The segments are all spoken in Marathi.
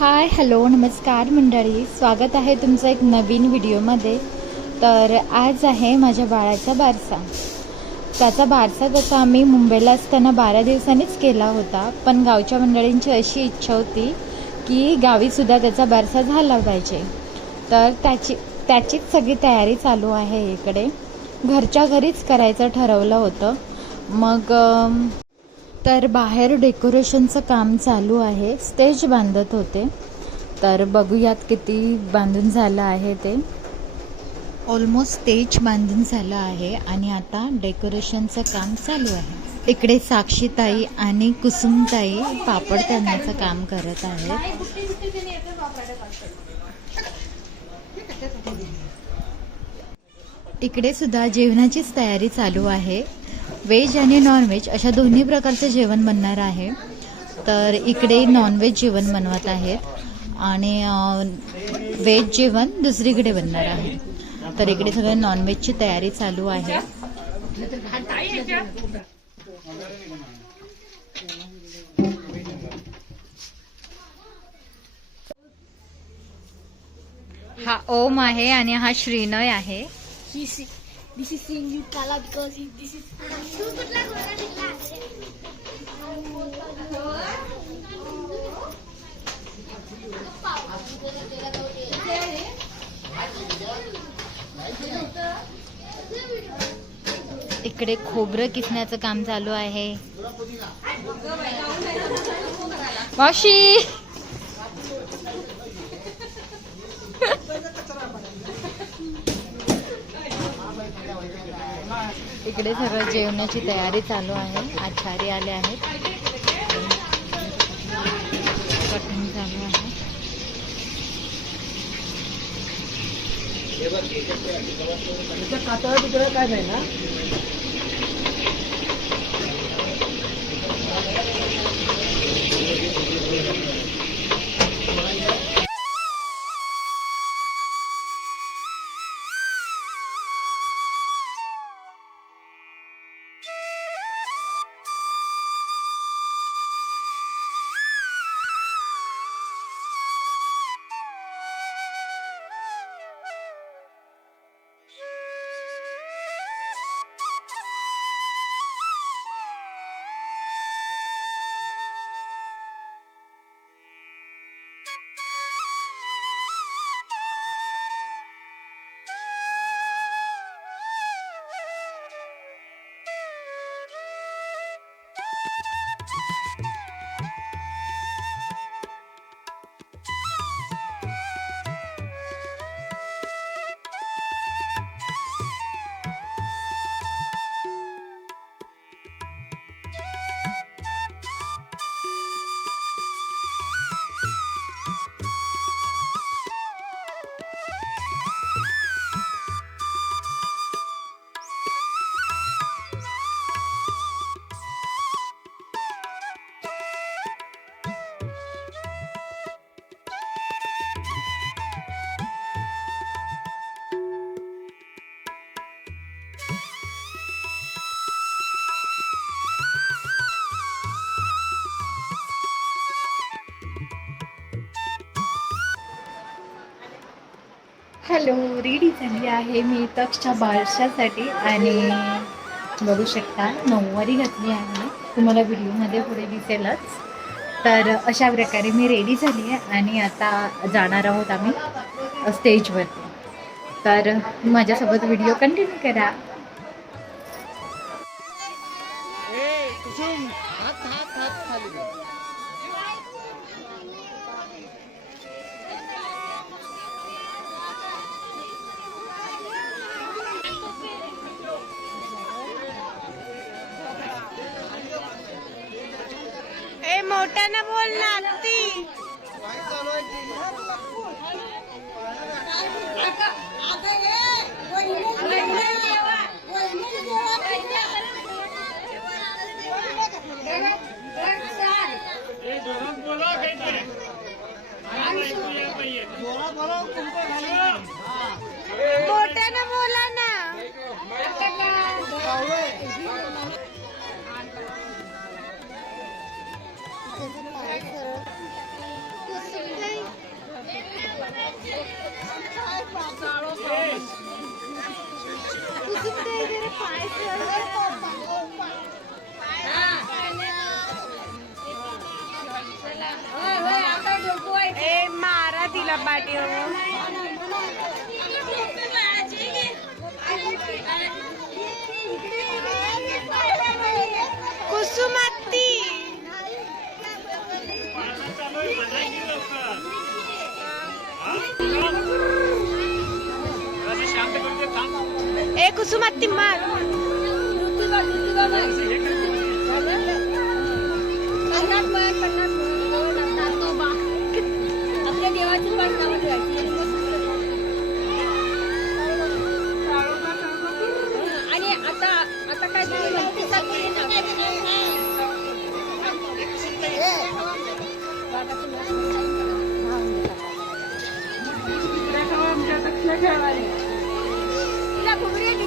हाय हॅलो नमस्कार मंडळी, स्वागत आहे तुमचं एक नवीन व्हिडिओमध्ये. तर आज आहे माझ्या बाळाचा बारसा. त्याचा बारसा तसा आम्ही मुंबईला असताना 12 दिवसांनीच केला होता, पण गावच्या मंडळींची अशी इच्छा होती की गावीसुद्धा त्याचा बारसा झाला पाहिजे. तर त्याचीच सगळी तयारी चालू आहे. इकडे घरच्या घरीच करायचं ठरवलं होतं. मग तर बाहेर डेकोरेशनचं काम चालू आहे. स्टेज बांधत होते. तर बघूयात किती बांधून झालं आहे ते. ऑलमोस्ट स्टेज बांधून झालं आहे आणि आता डेकोरेशनचं काम चालू आहे. इकडे साक्षीताई आणि कुसुमताई पापड तळण्याचं काम करत आहेत. इकडे सुद्धा जेवणाचीच तयारी चालू आहे. व्हेज आणि नॉनव्हेज अशा दोन्ही प्रकारचं जेवण बनणार आहे. तर इकडे नॉनव्हेज जेवण बनवत आहेत आणि व्हेज जेवण दुसरीकडे बनणार आहे. तर इकडे सगळं नॉनव्हेजची तयारी चालू आहे. हा ओम आहे आणि हा श्रीनय आहे. This is seeing you Kala because this is इकडे खोबरं किसण्याचं काम चालू आहे. मावशी इकडे सगळं जेवणाची तयारी चालू आहे. आचारी आले आहेत. कटिंग चालू आहे. काय नाही ना. हॅलो, रेडी झाली आहे मी तक्षच्या बारशासाठी आणि बघू शकता नऊवारी घातली आहे. तुम्हाला व्हिडिओमध्ये पुढे दिसेलच. तर अशा प्रकारे मी रेडी झाली आहे आणि आता जाणार आहोत आम्ही स्टेजवरती. तर माझ्यासोबत व्हिडिओ कंटिन्यू करा. मोठ्यानं बोल ना ती. मोठ्यानं बोला ना. मारा तिला पाठी कुसुमाती ए कुसुमाती मार आपल्या देवाची पण नावं ठेवायची आणि आता आता काय तिला घुगरी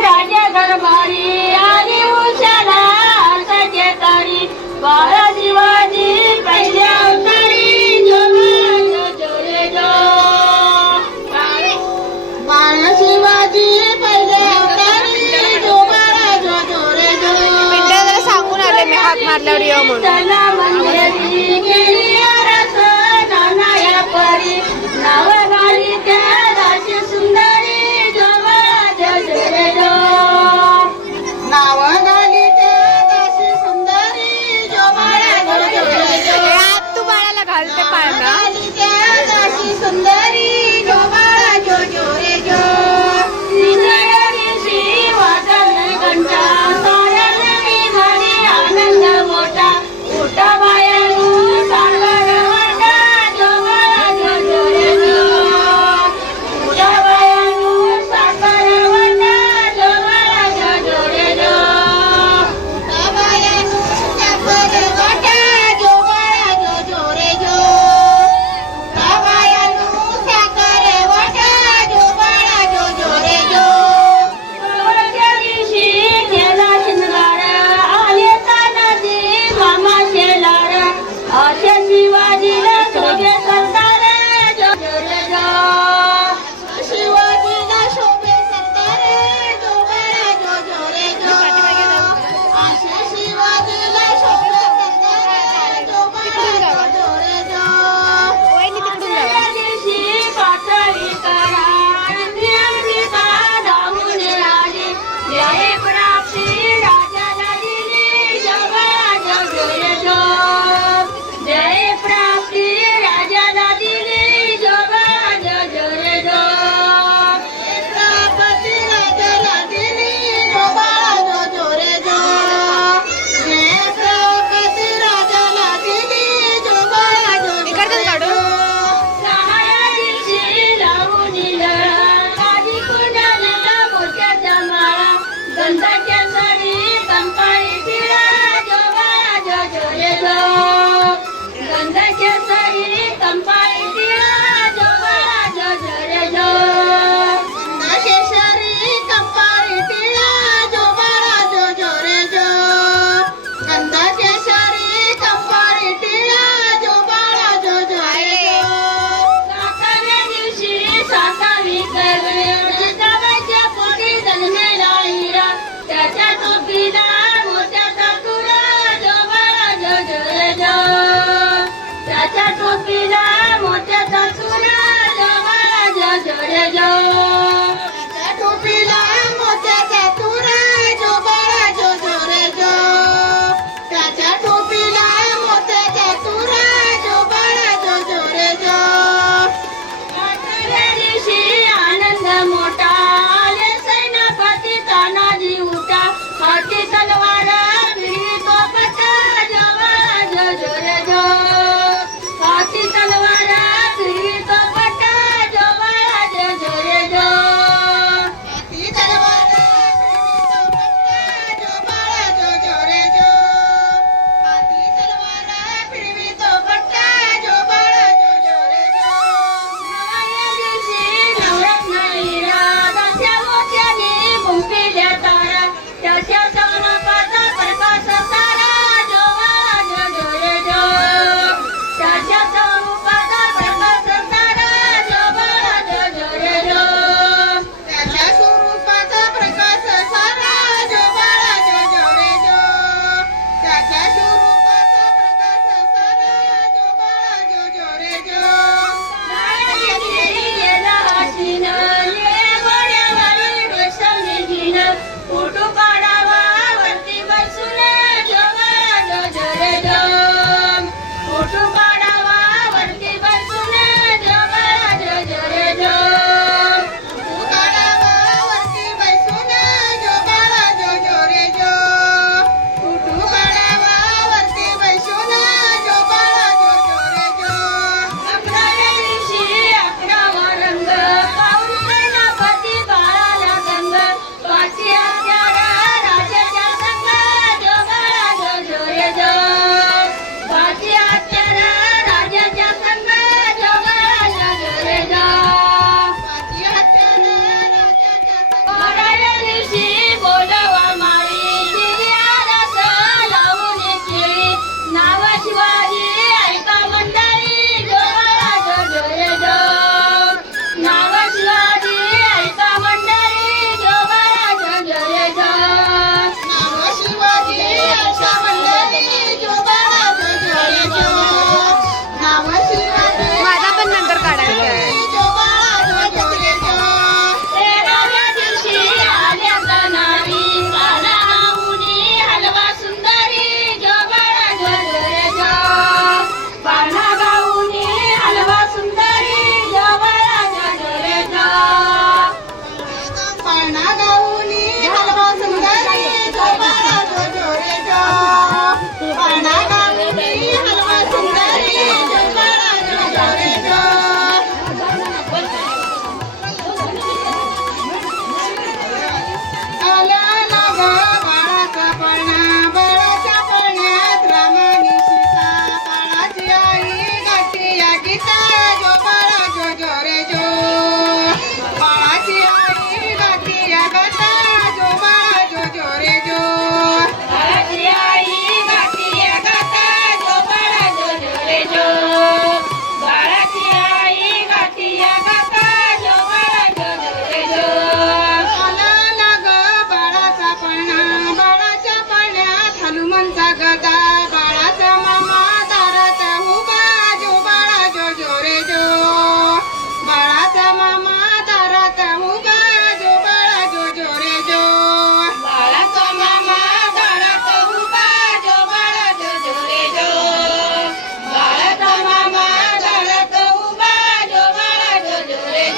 राजा दरबारी आणि उशाला सचे तरी बाळा शिवाजी पहिले अवतारी जो रे जो बाळा शिवाजी पहिले अवतारी जो रे जो पिंट्याला सांगून आले मी हात मारल्यावर येऊ म्हणून परी नाव घाली त्या राशी सुंदरी जो रे जो नाव घाली त्या राशी सुंदरी जो रे जो हात तू बाळाला घालते पाळणा राशी सुंदरी जो रे जो दिशी वादन घंटा साऱ्यांनी घरी आनंद मोठा मोठा बायानु सागर वाटा जो रे जो मोठा बायानु सागर वाटा जो रे जो मोठा बायानु सागर वाटा जो रे जो मोठा बायानु सागर वाटा जो रे जो त्या दिवशी केला शिंगार आले तानाजी मामा शेलार असे शिवाजीला शोभे सरदार जो रे जो शिवाजीला शोभे सरदार जो रे जो असे शिवाजीला शोभे सरदार जो रे जो त्या दिवशी पातळी करा अंबिका धावून आली जय प्राप्ती राजाला दिली जो रे जो जय प्राप्ती राजाला दिली जो रे जो प्राप्ती राजाला दिली जो रे जो जय प्राप्ती राजाला दिली जो इकडचं काढू सहाया दिवशी लावून आधी कुणाला मोठ्याचा माळा गंधाच्या साडी कंपाळी पिळा जो रे जो गंधाच्या साडी कंपाळी पिळा जो रे जो गंधाच्या साडी कंपाळी पिळा जो रे जो गंधाच्या साडी कंपाळी पिळा जो रे जो साताव्या दिवशी सातावी करवे जावाच्या पोटी जन्मेला हिरा त्याच्या टोपीला मोत्याचा तुरा जो रे जो त्याच्या टोपीला मोत्याचा तुरा जो रे जो त्याच्या टोपीला मोत्याचा तुरा जो रे जो त्याच्या टोपीला मोत्याचा तुरा जो रे जो आठव्या दिवशी आनंद मोठा आले सेनापती तानाजी उठा हाती तलवार फिरतो पटा जो रे जो हाती तलवार फिरतो पटा जो रे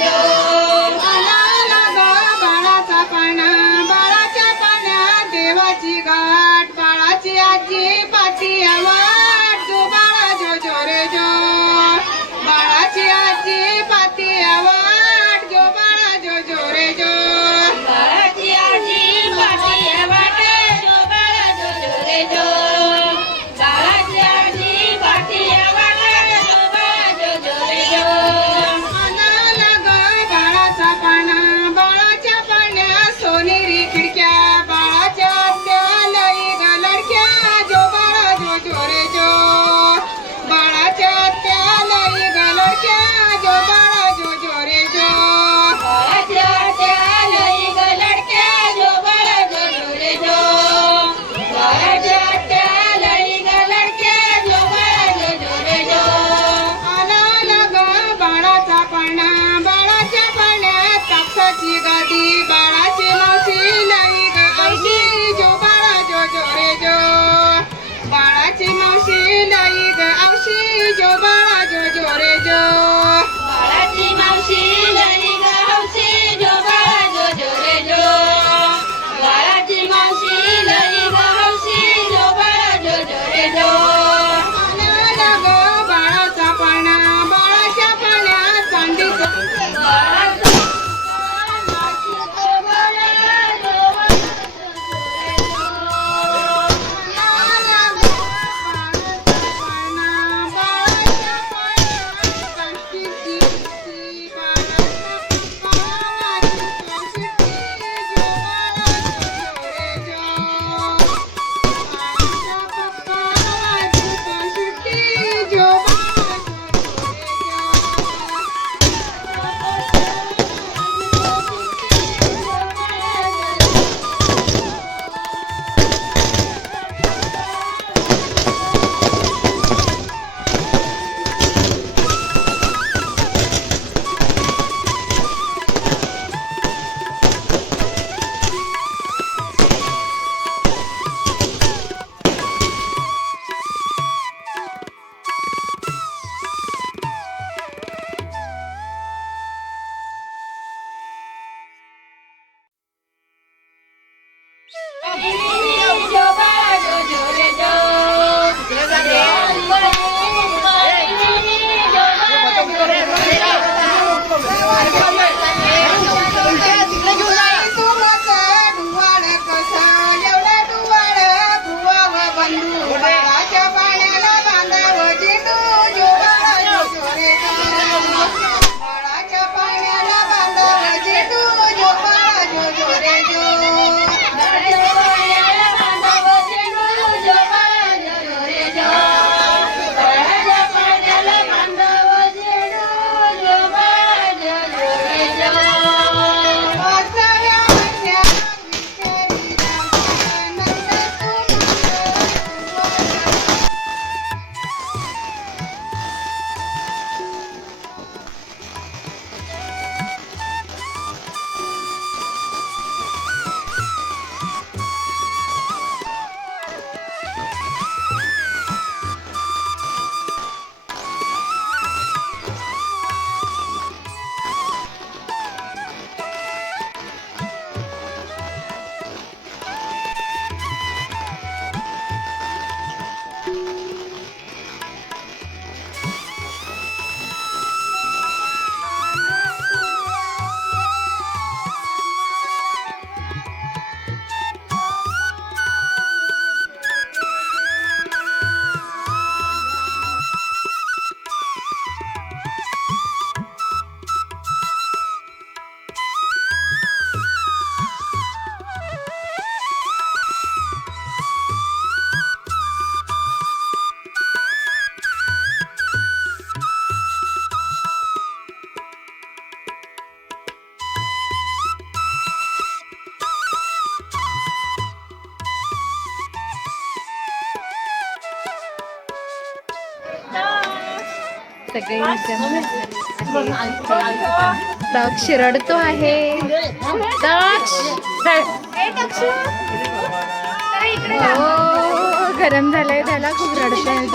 आला ग बाळाचा पाना, बाळाच्या पाण्यात देवाची गाठ, बाळाची आजी पाठी वाट, जो बाळा जो जो रे जो, बाळाची आजी पाठी वाट, जो बाळा जो जो रे जो, बाळाची आजी पाठी वाट, जो बाळा जो जो रे जो, बाळाची आजी पाठी वाट, जो बाळा जो जो रे जो. आला ग बाळाचा पाना, बाळाच्या पाण्यात सोनेरी खिडक्या, बाळाच्या आत्या लई ग लडक्या, जो बाळा जो जो रे जो, बाळाच्या आत्या लई ग लडक्या, जो बाळा जो जो रे जो, बाळाच्या आत्या लई ग लडक्या, जो बाळा जो जो रे जो, बाळाच्या आत्या लई ग लडक्या, जो बाळा जो जो रे जो. आला ग बाळाचा पाना, बाळाच्या पाण्यात कापसाची गादी, बाळाची मावशी लई ग औशी, जो बाळा जो जो रे जो, बाळाची मावशी लई ग औशी, जो बाळा जो जो रे जो, बाळाची मावशी लई ग औशी, जो बाळा जो जो रे जो, बाळाची मावशी लई ग औशी, जो बाळा जो जो रे जो. आला ग बाळाचा पाना, बाळाच्या पाण्यात चांदीचं बाळाचं सगळे दक्ष रडतो आहे. दक्ष हो गरम झालंय त्याला, खूप रडतोय.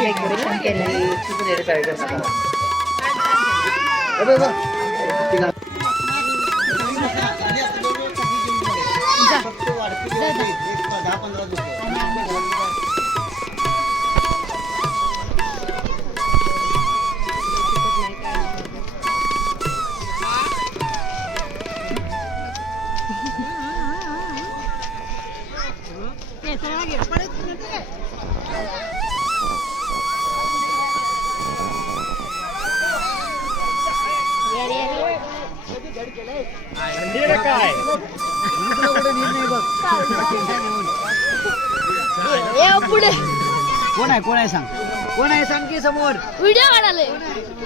डेकोरेशन केलं. पुढे कोण आहे सांग कोण आहे सांग की समोर व्हिडिओ काढाले.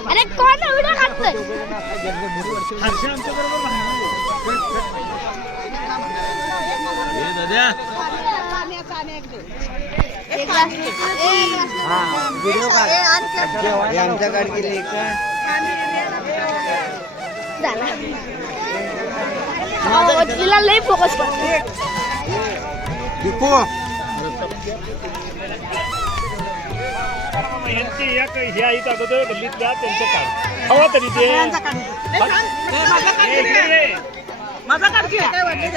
अरे कोण व्हिडिओ काढतोय? व्हिडिओ काढ आमच्या काढ केली तिला लई फोकस कर. हे आई अगोदर गल्लीतल्या त्यांचं काढ हवा तरी ते माझा काढ बघा